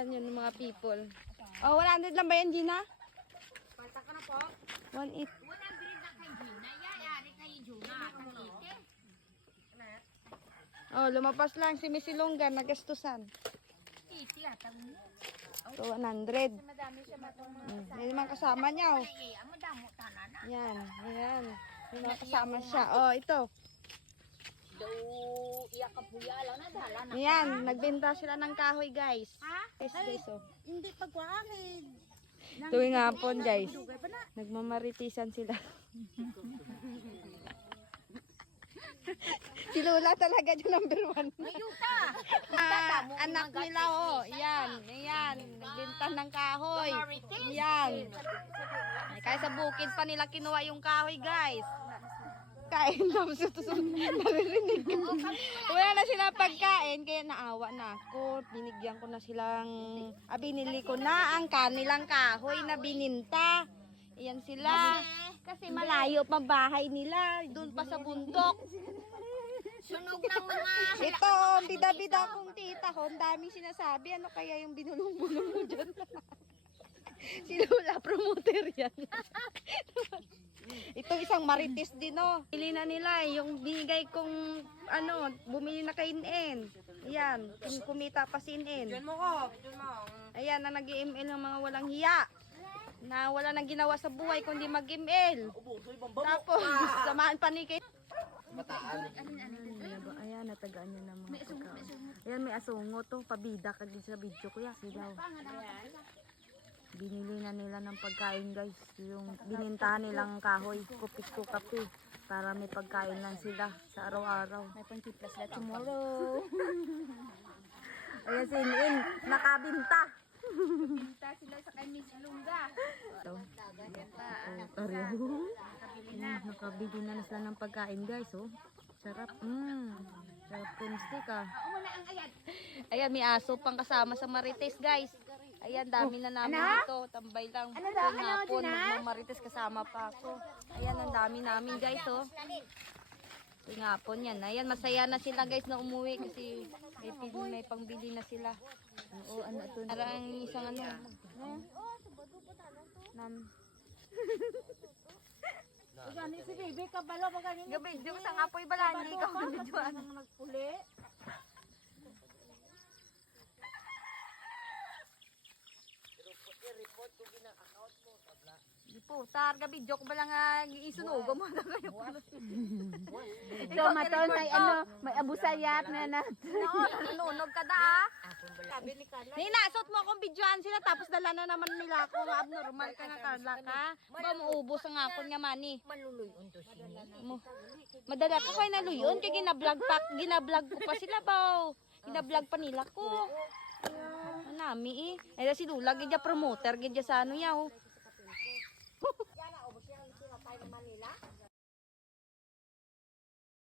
Ayan yun mga people. Oh, 100 lang ba yan, Gina? Palta ka na po. 180. 100 na kay Gina. Yari kay Juna. Kalite. Oh, lumapas lang si Miss Ilongga, nagastusan. Titi atang mo. So, 100. Madami siya matulong. Hindi naman kasama niya, oh. Ay, amo damo tanana. Yan, ayan. May mga kasama siya. Oh, ito. Do iya ka puya lang na dala na. Ayan, nagbenta sila ng kahoy, guys. Ha? Guys, oh. Hindi pagwaangin. Tuwing hapon, guys. Nagmamaritisan sila. Si Lola talaga yung number 1. Mayuta. Anak nila, oh. Yan, yan. Nagbenta ng kahoy. Yan. Kaya sa bukid pa nila kinuha yung kahoy, guys. Kain daw sa tusunod. Naririnig ko. Wala na sila pagkain, kaya naawa na ako. Binigyan ko na silang, binili ko na ang kanilang kahoy na bininta. Ayan sila. Kasi malayo pa bahay nila. Doon pa sa bundok. Sunog ng mga Ito, bida-bida kong tita ko. Ang daming sinasabi. Ano kaya yung binulong-bulong mo dyan? Si Lola, promoter yan. Ito isang marites din, oh. Bili na nila, yung binigay kong, bumili na kay Inen. Ayan, kumita pa si Inen. Diyan mo ko. Ayan, na nag-email ng mga walang hiya. Na wala nang ginawa sa buhay kundi mag-email. Tapos, samahan pa ni Kate. Ayan, natagaan niya ng mga pagkaon. Ayan, may asungo to. Pabida ka din sa video ko. Sigaw. Binili na nila ng pagkain, guys. Yung binintahan nilang kahoy. Kupit ko kape. Para may pagkain lang sila sa araw-araw. May pang-tiplas na tomorrow. Ayan si Inin. Nakabinta. Pinta sila sa kay Miss Lungga. Ito. Nakabili na sila ng pagkain, guys. Oh. Sarap. Sarap stick, ah. Umuna ang ayat. Ayan, may aso pang kasama sa Marites, guys. Ayan, dami na namin dito. Tambay lang. Ano hapon, magmamarites kasama pa ako. Ayan, ang dami namin, guys, oh. Tuwing hapon yan. Ayan, masaya na sila, guys, na umuwi kasi may pangbili na sila. Oo, ano ito? Parang isang Gani si Bibi kabalo magaling. Gabi, di ko sa ngapoy balani ka kung videoan. Nagpuli. Di po, targa video ko ba lang isunugo mo na kayo. Ikaw maton may abusayat na na. Oo, nanunog ka da. Sabi ni Carla. Ninasot mo akong videoan sila tapos dala na naman nila ako nga abnormal ka nga Carla ka. Ba maubos ang akon nga mani. Manuloy-on to sini. Madala ko kay naluyon kay ginablog ko pa sila baw. Ginablog pa nila ko. Nami eh. Ay si Lula gidya promoter gidya sa ano yaw.